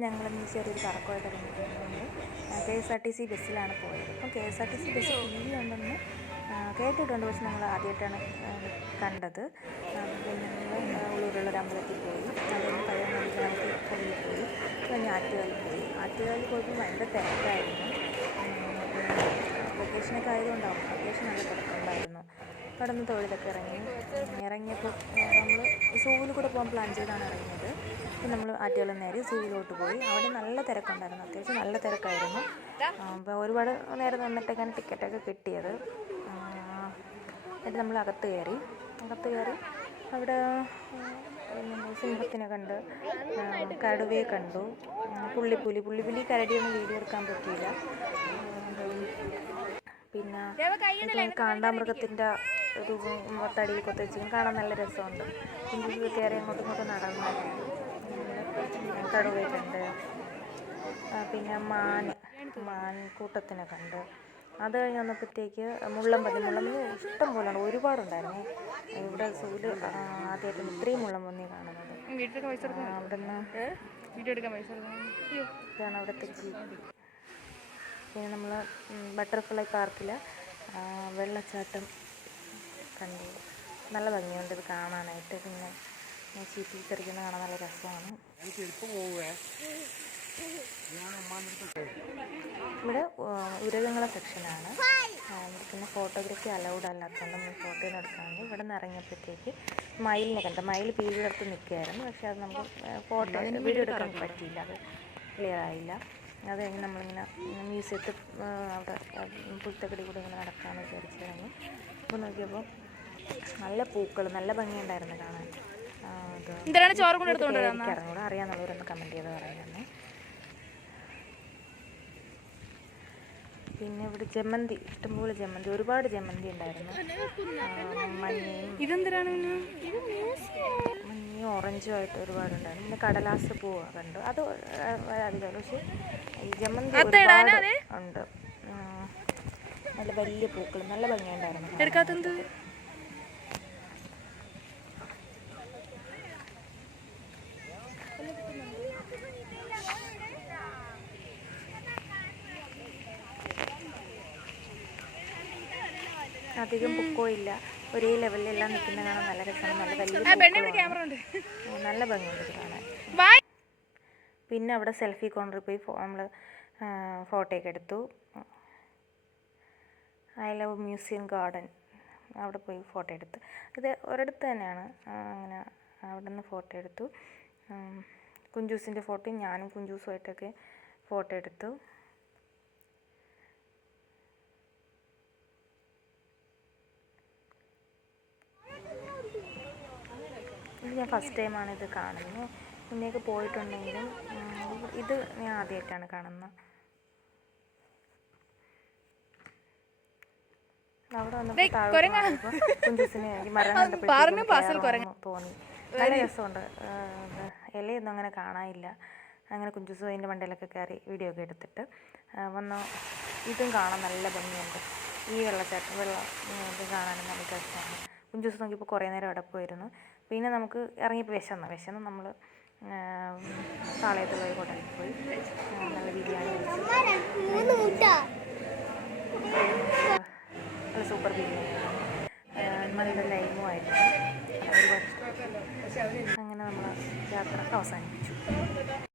അപ്പോൾ ഞങ്ങളിന്ന് ചെറിയൊരു കറക്കമായിട്ട് ഇറങ്ങിയിട്ടുണ്ട് K S R T C ബസ്സിലാണ് പോയത്. അപ്പം K S R T C bus T ഉണ്ടെന്ന് കേട്ടിട്ടുണ്ട്. പക്ഷെ ഞങ്ങൾ ആദ്യമായിട്ടാണ് കണ്ടത്. പിന്നെ ഞങ്ങൾ ഉള്ളൂരുള്ളൊരു അമ്പലത്തിൽ പോയി. അതുകൊണ്ട് പഴയ മലയാളത്തിൽ പള്ളിയിൽ പോയി പിന്നെ ആറ്റുകാലിൽ പോയി. ആറ്റുകാലിൽ പോയപ്പോൾ ഭയങ്കര തിരക്കായിരുന്നു. വെക്കേഷനൊക്കെ ആയതുകൊണ്ടാവും. വെക്കേഷൻ നല്ല തിരക്കുണ്ടായിരുന്നു. അവിടെ നിന്ന് തൊഴിലൊക്കെ ഇറങ്ങി. ഇറങ്ങിയപ്പോൾ നമ്മൾ സൂവിൽ കൂടെ പോകാൻ പ്ലാൻ ചെയ്താണ് ഇറങ്ങിയത്. അപ്പോൾ നമ്മൾ ആറ്റുകളും നേരെ സൂവിലോട്ട് പോയി. അവിടെ നല്ല തിരക്കുണ്ടായിരുന്നു. അത്യാവശ്യം നല്ല തിരക്കായിരുന്നു. അപ്പോൾ ഒരുപാട് നേരം നിന്നിട്ടൊക്കെയാണ് ടിക്കറ്റൊക്കെ കിട്ടിയത്. എന്നിട്ട് നമ്മൾ അകത്ത് കയറി. അകത്ത് കയറി അവിടെ സിംഹത്തിനെ കണ്ട് കടുവയെ കണ്ടു. പുള്ളിപ്പുലി പുള്ളിപ്പുലി കരടിയൊന്നും വീഡിയോ എടുക്കാൻ പറ്റിയില്ല. പിന്നെ കാണ്ടാമൃഗത്തിന്റെ ഒരു തടിയിൽ കൊത്തി വെച്ചിരിക്കും കാണാൻ നല്ല രസമുണ്ട്. കുഞ്ചു കയറി അങ്ങോട്ടും ഇങ്ങോട്ടും നടന്നു കടുവയെ കണ്ട് പിന്നെ മാൻ മാൻ കൂട്ടത്തിനെ കണ്ട്. അത് കഴിഞ്ഞ് വന്നപ്പോഴത്തേക്ക് മുള്ളംപന്നി മുള്ളംപന്നി ഇഷ്ടം പോലെ ഉണ്ട്. ഒരുപാടുണ്ടായിരുന്നു. ഇവിടെ സൂൽ ആദ്യമായിട്ട് ഇത്രയും മുള്ളംപന്നി കാണുന്നത്. വീട്ടിലൊക്കെ പൈസ ആ, അവിടുന്ന് ഇതാണ് അവിടുത്തെ പിന്നെ നമ്മൾ ബട്ടർഫ്ലൈ പാർക്കിൽ വെള്ളച്ചാട്ടം കണ്ടു. നല്ല ഭംഗിയുണ്ട് ഇത് കാണാനായിട്ട്. പിന്നെ ഞാൻ ചീറ്റി തെറിക്കുന്നത് കാണാൻ നല്ല രസമാണ്. ഇവിടെ ഉരകങ്ങളെ സെക്ഷനാണ്. പിന്നെ ഫോട്ടോഗ്രാഫി അലൗഡ് അല്ലാത്തതുകൊണ്ട് നമ്മൾ ഫോട്ടോ ഒന്നും എടുക്കാണ്ട് ഇവിടെ നിന്ന് ഇറങ്ങിയപ്പോഴത്തേക്ക് മയിലിനെ കണ്ട. മയിൽ പീടിയെടുത്ത് നിൽക്കുകയായിരുന്നു. പക്ഷെ അത് നമുക്ക് ഫോട്ടോ വീഡിയോ എടുക്കാൻ പറ്റിയില്ല. അത് ക്ലിയർ ആയില്ല. അത് കഴിഞ്ഞ് നമ്മളിങ്ങനെ മ്യൂസിയത്തിൽ അവിടെ പുൽത്തക്കടി കൂടെ ഇങ്ങനെ നടക്കാമെന്ന് വിചാരിച്ചു കഴിഞ്ഞു അപ്പോൾ നോക്കിയപ്പോൾ നല്ല പൂക്കൾ നല്ല ഭംഗിയുണ്ടായിരുന്നു കാണാൻ. ആ, അത് എന്തിനാണ് ചോറ് കൊണ്ട് പേരെനിക്ക് അറിഞ്ഞൂടാ അറിയാന്നുള്ളവരൊന്ന് കമന്റ് ചെയ്ത് പറയുന്നത് പിന്നെ ഇവിടെ ജമന്തി ഇഷ്ടംപോലെ ജമന്തി ഒരുപാട് ജമന്തി ഉണ്ടായിരുന്നു. മഞ്ഞയും ഇതെന്തിനാണ്? മഞ്ഞയും ഓറഞ്ചും ആയിട്ട് ഒരുപാട് ഉണ്ടായിരുന്നു. പിന്നെ കടലാസ് പൂവ് കണ്ടു. അത് അധികം പക്ഷേ ഈ ജമന്തി ഒരുപാട് ഉണ്ട്. നല്ല വലിയ പൂക്കൾ നല്ല ഭംഗിയുണ്ടായിരുന്നു. കാണാൻ. അധികം പൊക്കോ ഇല്ല. ഒരേ ലെവലിലെല്ലാം നിൽക്കുന്ന കാണാൻ നല്ല രസമാണ്. നല്ല വലിയ നല്ല ഭംഗിയുണ്ട് കാണാൻ. പിന്നെ അവിടെ സെൽഫി കോർണറിൽ പോയി നമ്മൾ ഫോട്ടോയൊക്കെ എടുത്തു. ഐ ലവ് മ്യൂസിയം ഗാർഡൻ അവിടെ പോയി ഫോട്ടോ എടുത്തു. ഇത് ഒരിടത്ത് തന്നെയാണ്. അങ്ങനെ അവിടെ നിന്ന് ഫോട്ടോ എടുത്തു കുഞ്ചൂസിന്റെ ഫോട്ടോയും ഞാനും കുഞ്ചൂസുമായിട്ടൊക്കെ ഫോട്ടോ എടുത്തു. ഞാൻ ഫസ്റ്റ് ടൈമാണ് ഇത് കാണുന്നത്. മുന്നേക്ക് പോയിട്ടുണ്ടെങ്കിലും ഇത് ഞാൻ ആദ്യമായിട്ടാണ് കാണുന്നത്. അവിടെ വന്നപ്പോൾ കുഞ്ചുസിന് മരം തോന്നി. നല്ല രസമുണ്ട്. ഇലയൊന്നും അങ്ങനെ കാണാനില്ല. അങ്ങനെ കുഞ്ചുസ് അതിന്റെ മണ്ടയിലൊക്കെ കയറി വീഡിയോ ഒക്കെ എടുത്തിട്ട് വന്ന്. ഇതും കാണാൻ നല്ല ഭംഗിയുണ്ട്. ഈ വെള്ളച്ചാട്ടം വെള്ളം ഇത് കാണാനും നല്ല രസമാണ്. കുഞ്ചുസ് നോക്കിയപ്പോൾ കുറേ നേരം അവിടെ പോയിരുന്നു. പിന്നെ നമുക്ക് ഇറങ്ങിയപ്പോൾ വിശന്ന് വിശന്ന് നമ്മൾ പാളയത്തുള്ള ഒരു ഹോട്ടലിൽ പോയി നല്ല ബിരിയാണി നല്ല സൂപ്പർ ബിരിയാണി. നല്ല ലൈമുമായിരുന്നു. അങ്ങനെ നമ്മൾ യാത്ര അവസാനിപ്പിച്ചു.